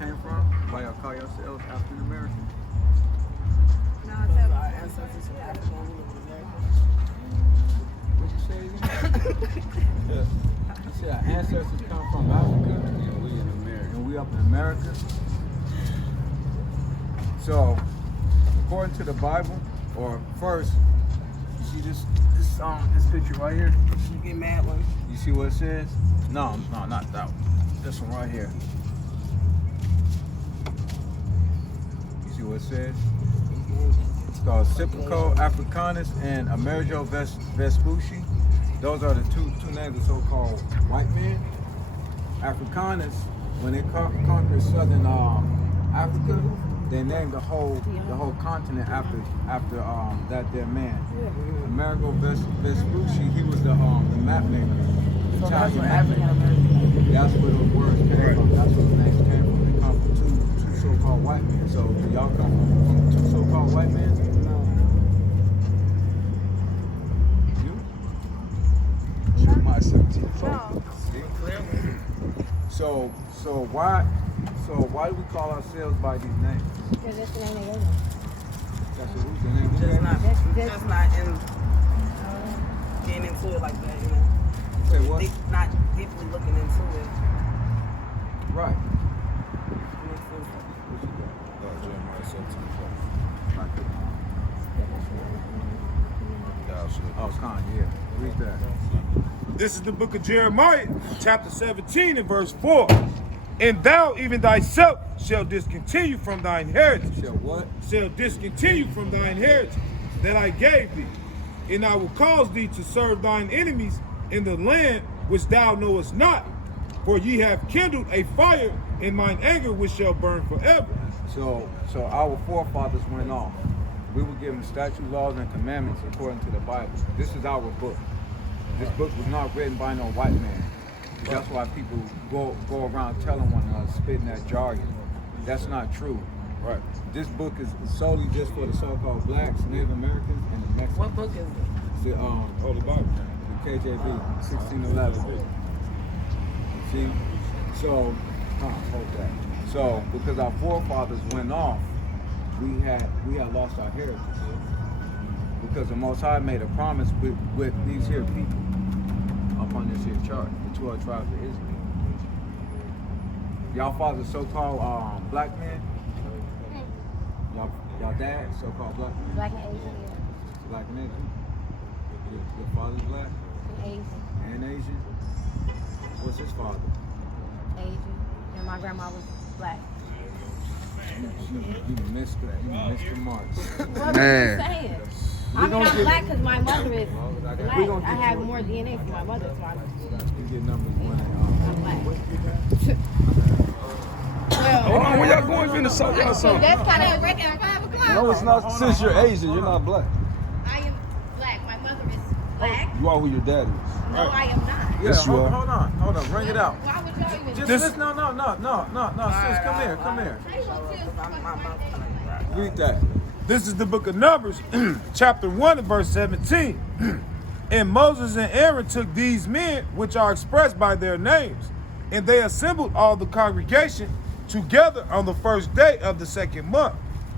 came from? Why y'all call yourselves African American? No, our ancestors from Africa and we live in America. What you say again? Yes. You said our ancestors come from Africa and we in America. And we up in America. So, according to the Bible, or first, you see this picture right here? You get mad one. You see what it says? No, not that one. This one right here. You see what it says? It's called Cyprico Africanus and Amerigo Vespucci. Those are the two names of so-called white men. Africanus, when they conquered southern Africa, they named the whole continent after that their man. Amerigo Vespucci, he was the map maker. So that's where African American. That's where those words came from. That's where the names came from. They come from two so-called white men. So do y'all come from two so-called white men? No. You? Shoot my 17. No. So why do we call ourselves by these names? Because that's the name they gave us. That's the name. Just not in getting into it like that, you know. Say what? Not deeply looking into it. Right. Makes sense. What you got? Jeremiah 17. Oh, Con, yeah. Read that. This is the book of Jeremiah, chapter 17 and verse 4. And thou, even thyself, shall discontinue from thine heritage. Shall what? Shall discontinue from thine heritage that I gave thee. And I will cause thee to serve thine enemies in the land which thou knowest not. For ye have kindled a fire in mine anger which shall burn forever. So our forefathers went off. We were given statute, laws, and commandments according to the Bible. This is our book. This book was not written by no white man. That's why people go around telling one another, spitting that jargon. That's not true. Right. This book is solely just for the so-called blacks, Native Americans, and the Mexicans. What book is it? The, Holy Bible. the KJV, 1611. See? So, hold that. So, because our forefathers went off, we had lost our heritage. Because the Most High made a promise with these here people up on this here chart, the 12 tribes of Israel. Y'all fathers so-called black men? Y'all dad so-called black men? Black and Asian, yeah. Black and Asian? Your father's black? And Asian. And Asian? What's his father? Asian. And my grandma was black. You missed the mark. What are you saying? I mean, I'm black because my mother is black. I have more DNA from my mother. So You get numbers one and I'm black. Hold on, where y'all going? Finna suck y'all something. That's kind of breaking at 5 o'clock. No, it's not. Since you're Asian, you're not black. I am black. My mother is black. You are who your dad is. No, I am not. Yes, you are. Hold on, bring it out. Why would y'all even Just This- listen, no, sis, come here. Read that. This is the book of Numbers, chapter 1 and verse 17. And Moses and Aaron took these men, which are expressed by their names, and they assembled all the congregation together on the first day of the second month.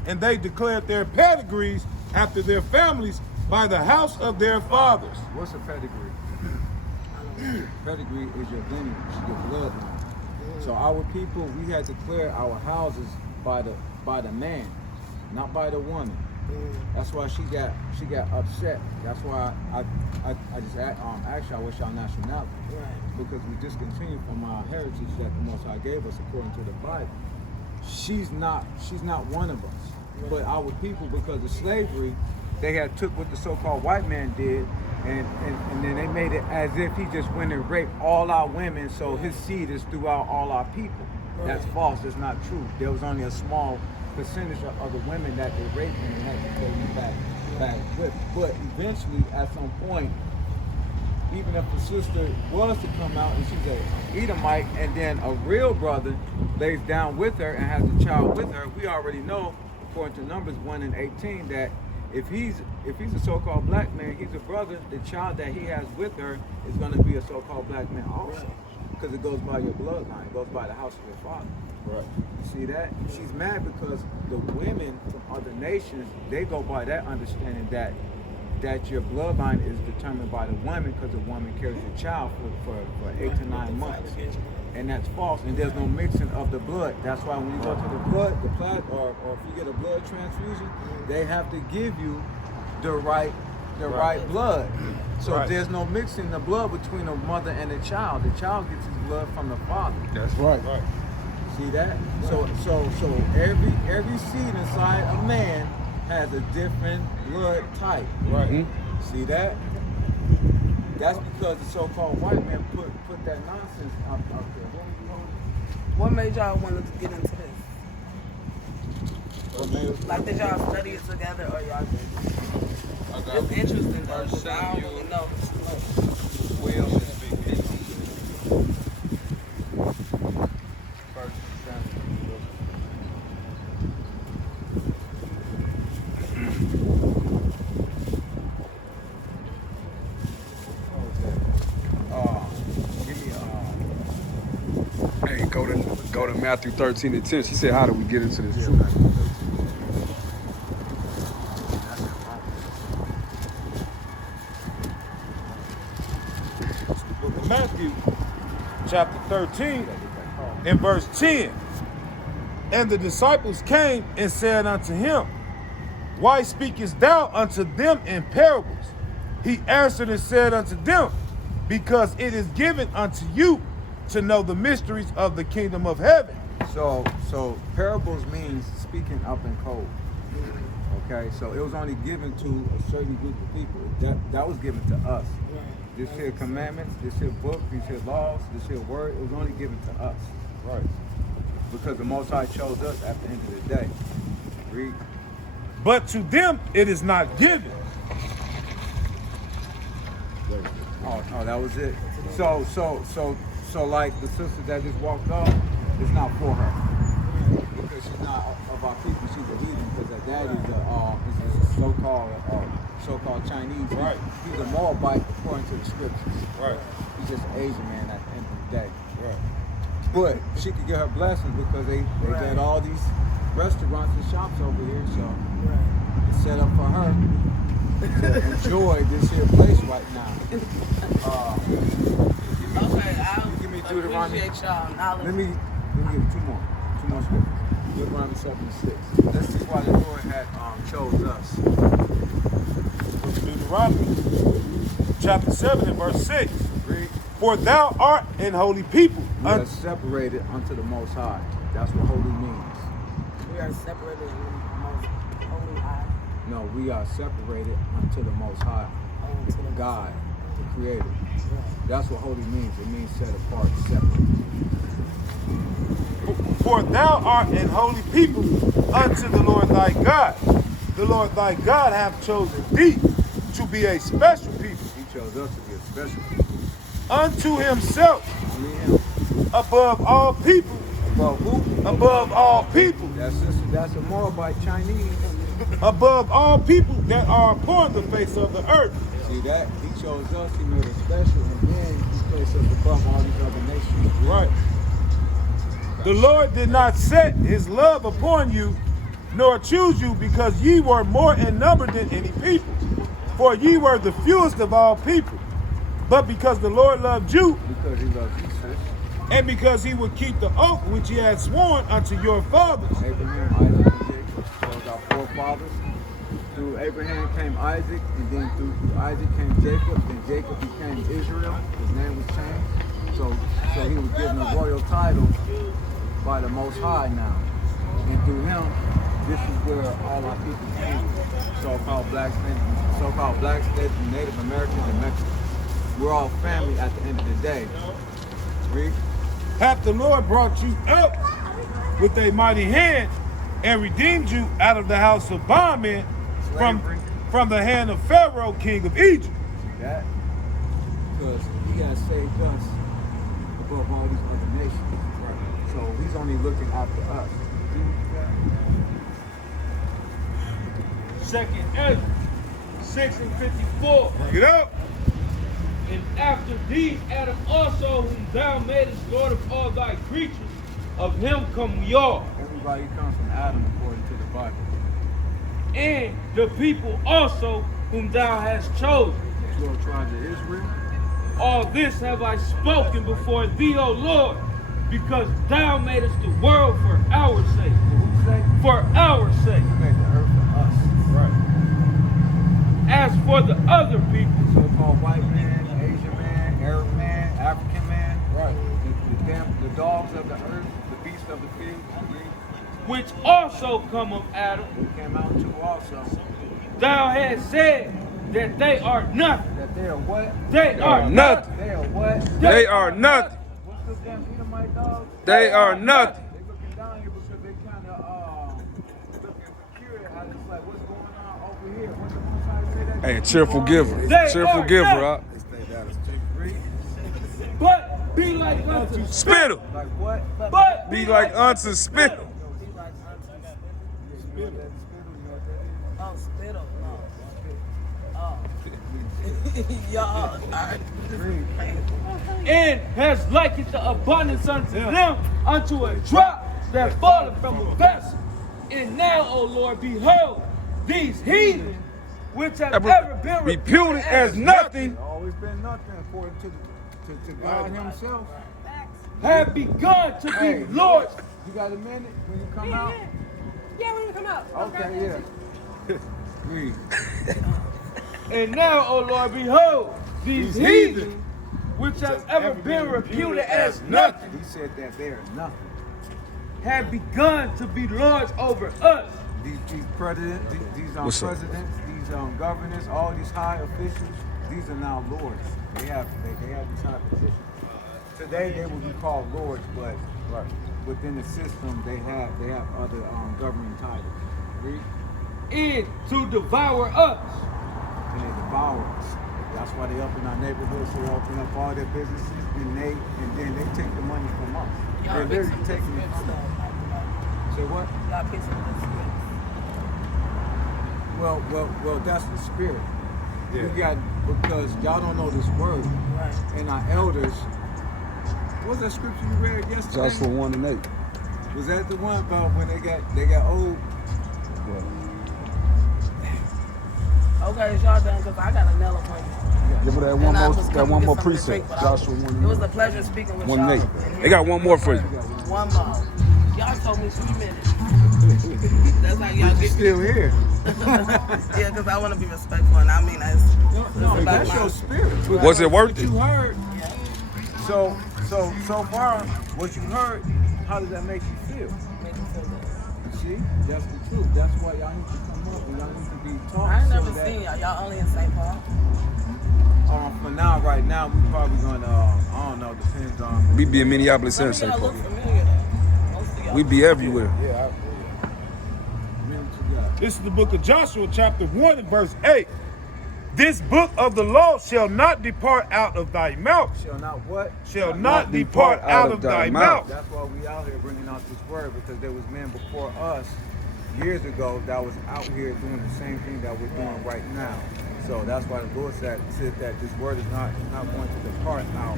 And they declared their pedigrees after their families by the house of their fathers. What's a pedigree? Pedigree is your lineage, your bloodline. So our people, we had to clear our houses by the man, not by the woman. That's why she got upset. That's why I just asked y'all what's y'all nationality. Right. Because we discontinued from our heritage that the Most High gave us according to the Bible. She's not one of us. Right. But our people, because of slavery, they had took what the so-called white man did, and then they made it as if he just went and raped all our women, so his seed is throughout all our people. Right. That's false. That's not true. There was only a small percentage of the women that they raped and had to take them back with. But eventually, at some point, even if the sister was to come out and she's a Edomite, and then a real brother lays down with her and has a child with her, we already know, according to Numbers 1 and 18, that if he's a so-called black man, he's a brother. The child that he has with her is going to be a so-called black man also. because it goes by your bloodline. It goes by the house of your father. Right. See that? She's mad because the women from other nations, they go by that understanding that your bloodline is determined by the woman because the woman carries your child for 8 to 9 months. And that's false, and there's no mixing of the blood. That's why when you go to the blood, or if you get a blood transfusion, they have to give you the right blood. So if there's no mixing the blood between the mother and the child child gets his blood from the father. That's right. Right. See that? So every seed inside a man has a different blood type. Right. Mm-hmm. See that? That's because the so-called white man put that nonsense out there. What made y'all want to get into this? What made us- Like, did y'all study it together, or y'all just? It's interesting though, 'cause I don't really know. Hey, go to Matthew 13:10. She said, how do we get into this truth? Book of Matthew, chapter 13, and verse 10. And the disciples came and said unto him, Why speakest thou unto them in parables? He answered and said unto them, Because it is given unto you to know the mysteries of the kingdom of heaven. So parables means speaking up in code. Okay, so it was only given to a certain group of people. That was given to us. This here commandments, this here book, these here laws, this here word, it was only given to us. Right. Because the Most High chose us at the end of the day. Read. But to them it is not given. Oh, that was it. So like the sister that just walked off, it's not for her. Because she's not of our people, she's a heathen, because her daddy is a so-called Chinese. Right. He's a Moabite according to the scriptures. Right. He's just an Asian man at the end of the day. Right. But she could get her blessings because they got all these restaurants and shops over here, so it's set up for her to enjoy this here place right now. Okay, Give me Deuteronomy. appreciate y'all knowledge. Let me give you two more scriptures. Deuteronomy 7:6. Let's see why the Lord had chose us. Deuteronomy chapter 7 and verse 6. Read. For thou art an holy people. We are separated unto the Most High. That's what holy means. We are separated in the most holy eye. No, we are separated unto the Most High. To the God, the Creator. That's what holy means. It means set apart, separate. For thou art an holy people unto the Lord thy God. The Lord thy God hath chosen thee to be a special people He chose us to be a special people. unto himself Only Him. above all people. Above who? Above all people. That's a Moabite Chinese. Above all people that are upon the face of the earth. See that? He chose us, He made us special, and then He placed us above all these other nations. Right. The Lord did not set his love upon you, nor choose you, because ye were more in number than any people. For ye were the fewest of all people. But because the Lord loved you, Because He loves you, sis. and because he would keep the oath which he had sworn unto your fathers. Abraham, Isaac, and Jacob. Those are forefathers. Through Abraham came Isaac, and then through Isaac came Jacob. Then Jacob became Israel. His name was changed. So he was given a royal title by the Most High now. And through him, this is where all our people came. So-called blacks, Native Americans, and Mexicans. We're all family at the end of the day. Read. Hath the Lord brought you up with a mighty hand and redeemed you out of the house of bondmen from the hand of Pharaoh, king of Egypt. That? Because He has saved us above all these other nations. Right. So He's only looking after us. Second Ezra 6 and 54. Bring it up. And after these, Adam also, whom thou madest Lord of all thy creatures, of him come we all. Everybody comes from Adam according to the Bible. And the people also, whom thou hast chosen. 12 tribes of Israel. All this have I spoken before thee, O Lord, because thou madest the world for our sake. For whose sake? For our sake. You made the earth for us. Right. As for the other people, So-called white man, Asian man, Arab man, African man. Right. The dogs of the earth, the beasts of the field. which also come of Adam, Who came out too also. thou hast said that they are nothing. That they are what? They are nothing. They are what? They are nothing. What's the damn Edomite dogs? They are nothing. They looking down here because they kind of looking peculiar at us like what's going on over here. What's the most high say that? Hey, cheerful giver. They Cheerful are giver, nothing. huh? But be like unto Spittle. Like what? But Be like unto spittle. Oh, spittle. Oh. Y'all are and has likened the abundance unto them unto a drop that falleth from a vessel. And now, O Lord, behold, these heathen, which have ever been reputed as nothing, Always been nothing according to God Himself. have begun to Hey. be lords. You got a minute when you come out? Yeah, we're gonna come out. Okay, yeah. Read. And now, O Lord, behold, these heathen, which have ever been reputed as nothing, He said that they are nothing. have begun to be lords over us. These presidents, these What's up? presidents, these governors, all these high officials, these are now lords. They have these high positions. Today they will be called lords, but within the system they have other governing titles. Read. And to devour us. And they devour us. That's why they up in our neighborhoods, so they open up all their businesses, and then they take the money from us. Y'all They're pick literally some taking it from us. Say what? Y'all pick some of this. Well, that's the spirit. Yeah. We got, because y'all don't know this word, Right. and our elders. What was that scripture you read yesterday? Joshua 1 and 8. Was that the one about when they got old? Okay, is y'all done? Because I got a nail appointment. Give her And I was that coming one to more get something to precept. drink, but Joshua 1 It and was 8. a pleasure speaking with 1 y'all. and 8. They got one more for you. One more. Y'all told me 3 minutes. That's how y'all You're get still here. Yeah, because I want to be respectful, and I mean that's No, about that's my- your spirit. But Was it worth what it? you heard. So far, what you heard, how does that make you feel? make me feel good. See, that's the truth. That's why y'all need to come up and y'all need to be taught. I ain't so never that, seen y'all. Y'all only in St. Paul. For now, right now, we probably gonna, I don't know, depends on. We be in Minneapolis Some and of St. y'all Paul. look familiar though. Most of y'all. We be everywhere. This is the book of Joshua, chapter 1 and verse 8. This book of the law shall not depart out of thy mouth. Shall not what? Shall not depart out of thy mouth. That's why we out here bringing out this word, because there was men before us years ago that was out here doing the same thing that we're doing right now. So that's why the Lord said that this word is not going to depart out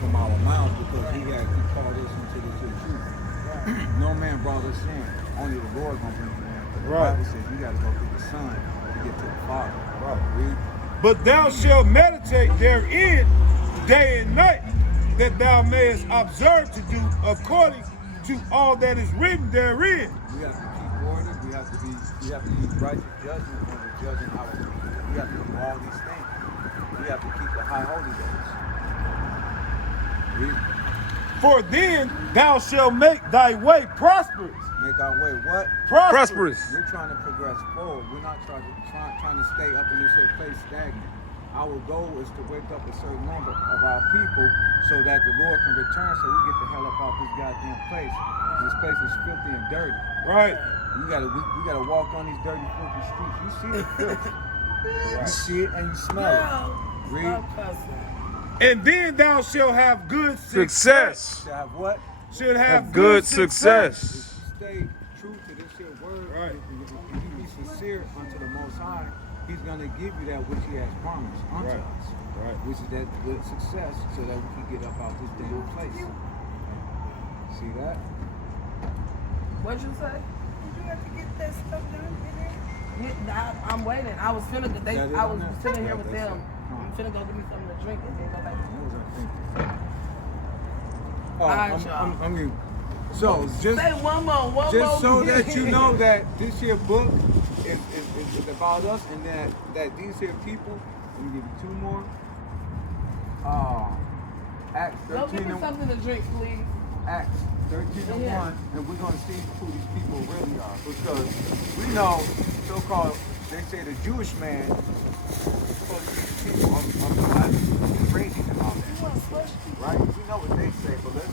from our mouths, because He called us into this truth. No man brought us in. Only the Lord gonna bring you in. The Bible says you got to go through the Son to get to the Father. Read. But thou shalt meditate therein day and night, that thou mayest observe to do according to all that is written therein. We have to keep order. We have to use righteous judgment when we're judging our people. We have to do all these things. We have to keep the high holy days. Read. For then thou shalt make thy way prosperous. Make our way what? Prosperous. We're trying to progress forward. We're not trying to stay up in this here place stagnant. Our goal is to wake up a certain number of our people so that the Lord can return, so we get the hell up out this goddamn place. This place is filthy and dirty. Right. We gotta walk on these dirty, filthy streets. You see the filth. You see it and you smell it. Read. Stop cussing. And then thou shalt have good Success. To have what? Should have Good If success. you stay true to this here word, Right. if you be sincere unto the Most High, He's going to give you that which he has promised unto Right. us, Right. which is that good success so that we can get up out this damn place. See that? What'd you say? You have to get that stuff done today. I'm waiting. I was finna That is I was on there? sitting here Yeah, with that's them. it. I'm finna go give me something to drink and then go back. What was I thinking? Oh, Alright, y'all. I mean, so just Say one more. just so that you know that this here book is about us, and that these here people. Let me give you two more. Acts Go give 13 me and something to drink, please. Acts 13 and Yeah. 1, and we're going to see who these people really are. Because we know, so-called, they say the Jewish man is supposed to be the people of the Bible, crazy and all that. Right? We know what they say, but let's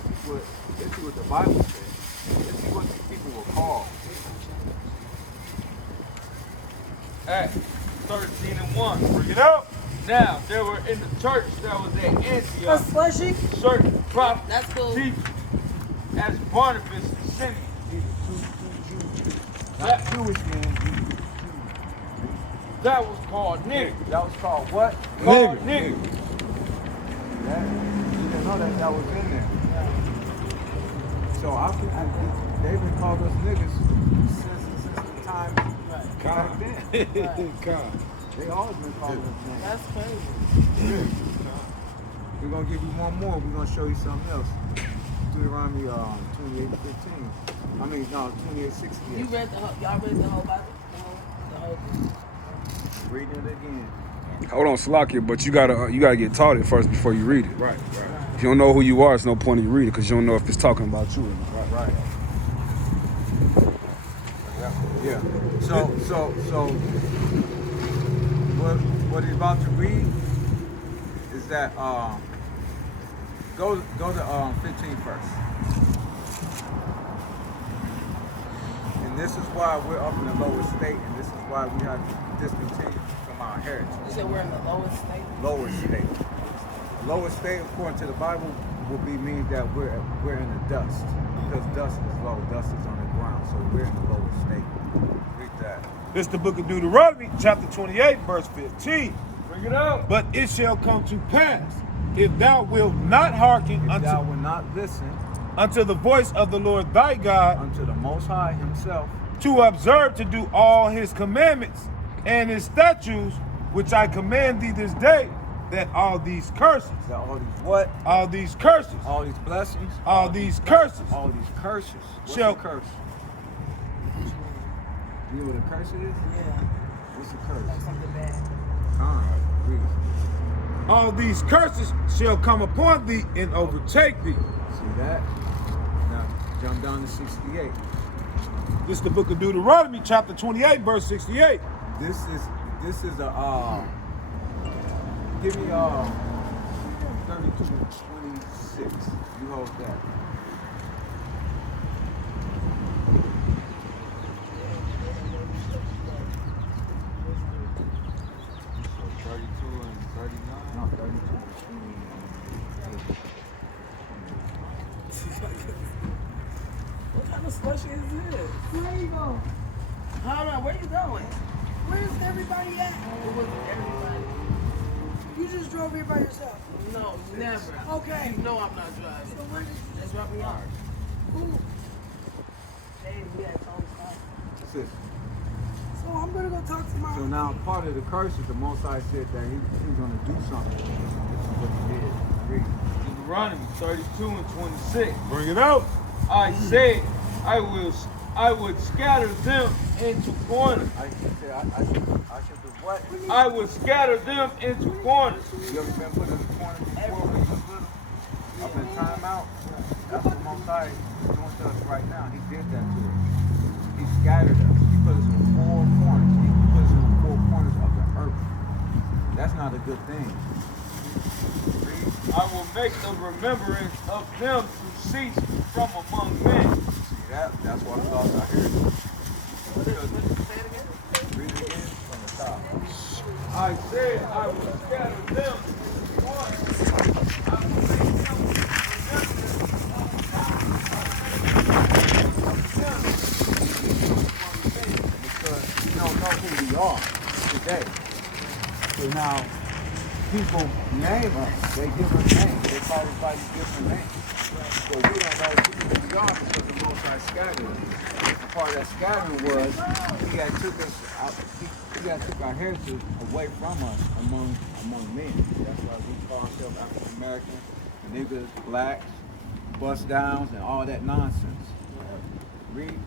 see what the Bible says. Let's see what these people were called. Acts 13 and 1. Bring it out. Now, there were in the church that was at Antioch Slushy. certain prophets, That's cool. teachers, as Barnabas and Simeon. These are two Jews. Not Jewish men, these are Jews. That was called nigger. That was called what? Called nigger. That, you didn't know that was in there. So I think they've been called us niggas since the time back then. God. They always been calling us names. That's crazy. We're gonna give you one more. We're gonna show you something else. Deuteronomy 28:15. I mean, no, 28:68. You read y'all read the whole Bible? The whole thing. Read it again. Hold on, Salakia, but you gotta get taught it first before you read it. Right. If you don't know who you are, it's no point in you reading it because you don't know if it's talking about you or not. Right. Yeah. So what he's about to read is that go to 15 first. And this is why we're up in the lower state, and this is why we have to discontinue from our heritage. You said we're in the lowest state. Lower state. Lower state, according to the Bible, would be mean that we're in the dust, because dust is low, dust is on the ground, so we're in the lower state. Read that. This is the book of Deuteronomy, chapter 28, verse 15. Bring it out. But it shall come to pass, if thou wilt not hearken If thou unto, will not listen unto the voice of the Lord thy God, unto the Most High Himself, to observe to do all his commandments and his statutes, which I command thee this day, that all these curses, that all these what? all these curses, All these blessings, all these curses, all these curses. What's Shall- a curse? You know what a curse is? Yeah. What's a Like curse? something bad. Read it. all these curses shall come upon thee and overtake thee. See that? Now jump down to 68. This is the book of Deuteronomy, chapter 28, verse 68. This is a give me 32:26. You hold that. So 32 and 39? No, 32 and 28. What kind of slushy is this? Where you go? Hold on, where you going? Where's everybody at? It wasn't everybody. You just drove here by yourself. No, never. Okay. You know I'm not driving. So where did you Let's drop me off. Ooh. Hey, we had told us. That's it. So I'm gonna go talk to my. So now part of the curse is the Most High said that he's going to do something. This is what he did. Read. Deuteronomy 32 and 26. Bring it out. I said, I would scatter them into corners. I should do what? I would scatter them into corners. You ever been put in the corner before when you was little? Up in timeout? That's what Most High is doing to us right now. He did that to us. He scattered us. He put us in four corners. He put us in the four corners of the earth. That's not a good thing. Read. I will make the remembrance of them to cease from among men. See that? That's what I thought I heard. Say it again. Read it again from the top. I said, I will scatter them into corners. I will make them remembrance of them. Because we don't know who we are today. So now, people name us. They give us names. They call us by these different names. So we don't know who we are because the Most High scattered us. The part of that scattering was he had took us out, he had took our heritage away from us among men. That's why we call ourselves African American, niggas, blacks, bust downs, and all that nonsense. Read.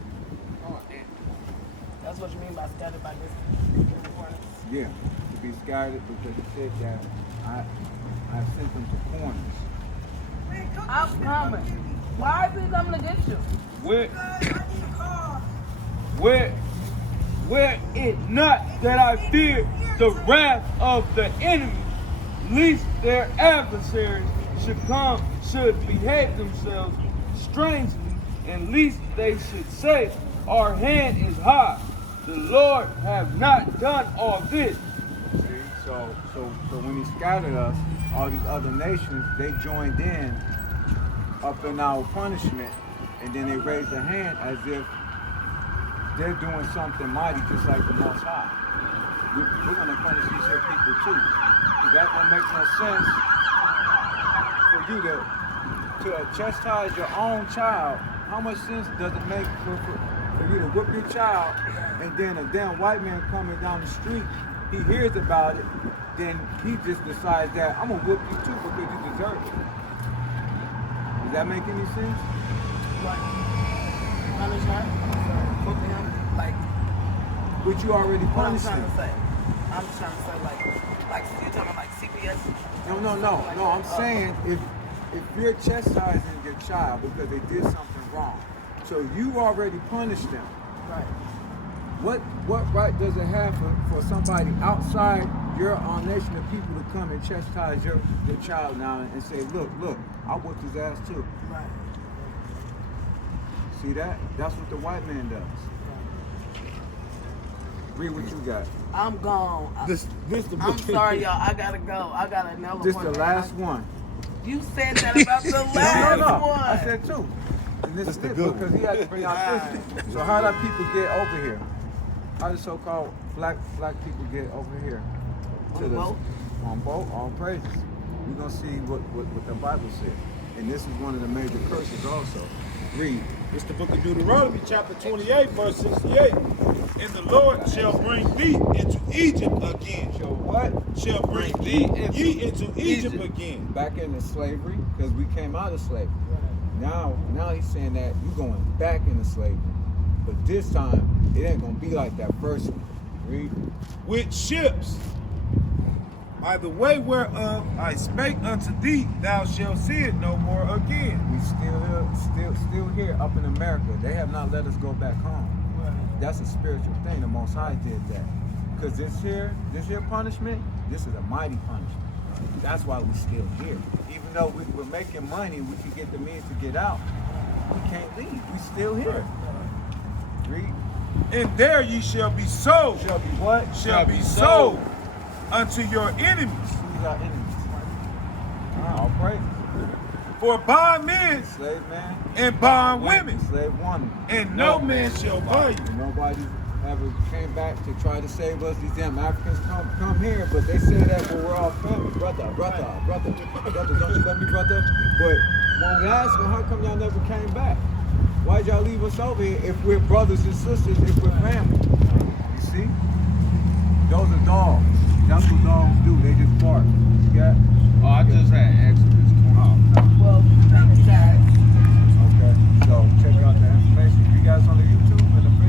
That's what you mean by scattered by distance. Yeah, to be scattered because he said that I sent them to corners. I'm coming. Why is he coming to get you? Were it not that I fear the wrath of the enemy, lest their adversaries should behave themselves strangely, and lest they should say, our hand is high. The Lord have not done all this. See, so when he scattered us, all these other nations, they joined in up in our punishment, and then they raised their hand as if they're doing something mighty, just like the Most High. We're going to punish these here people too. Because that don't make no sense for you to chastise your own child. How much sense does it make for you to whip your child, and then a damn white man coming down the street, he hears about it, then he just decides that I'm going to whip you too because you deserve it. Does that make any sense? Like, punish her? Whoop him? Like, But you already what I'm punished trying him. to say. I'm just trying to say, like you're talking about like CPS? No. I'm saying if you're chastising your child because they did something wrong, so you already punished them. Right. What right does it have for somebody outside your nation of people to come and chastise your child now and say, look, I whooped his ass too. Right. See that? That's what the white man does. Read what you got. I'm gone. I'm sorry, y'all. I gotta go. I got another This one. the last one. You said that about the last No. one. I said two. And this is it because he had to bring out this. So how do people get over here? How do so-called black people get over here? On boat? On boat, all praises. We're gonna see what the Bible said. And this is one of the major curses also. Read. It's the book of Deuteronomy, chapter 28, verse 68. And the Lord shall bring thee into Egypt again. Shall what? Shall bring thee into Egypt again. Back into slavery, because we came out of slavery. Now he's saying that you're going back into slavery. But this time, it ain't gonna be like that first one. Read. With ships. By the way whereof I spake unto thee, thou shalt see it no more again. We still here up in America. They have not let us go back home. That's a spiritual thing. The Most High did that. Because this here punishment, this is a mighty punishment. That's why we're still here. Even though we're making money, we can get the means to get out. We can't leave. We still here. Read. And there ye shall be sold. Shall be what? Shall be sold unto your enemies. Who's our enemies? All praise. For bondmen Slave man. and bondwomen, Slave woman. and no man shall buy you. Nobody ever came back to try to save us. These damn Africans come here, but they say that we're all family. Brother, don't you love me, brother? But when we ask them, how come y'all never came back? Why'd y'all leave us over here if we're brothers and sisters, if we're family? You see? Those are dogs. That's what dogs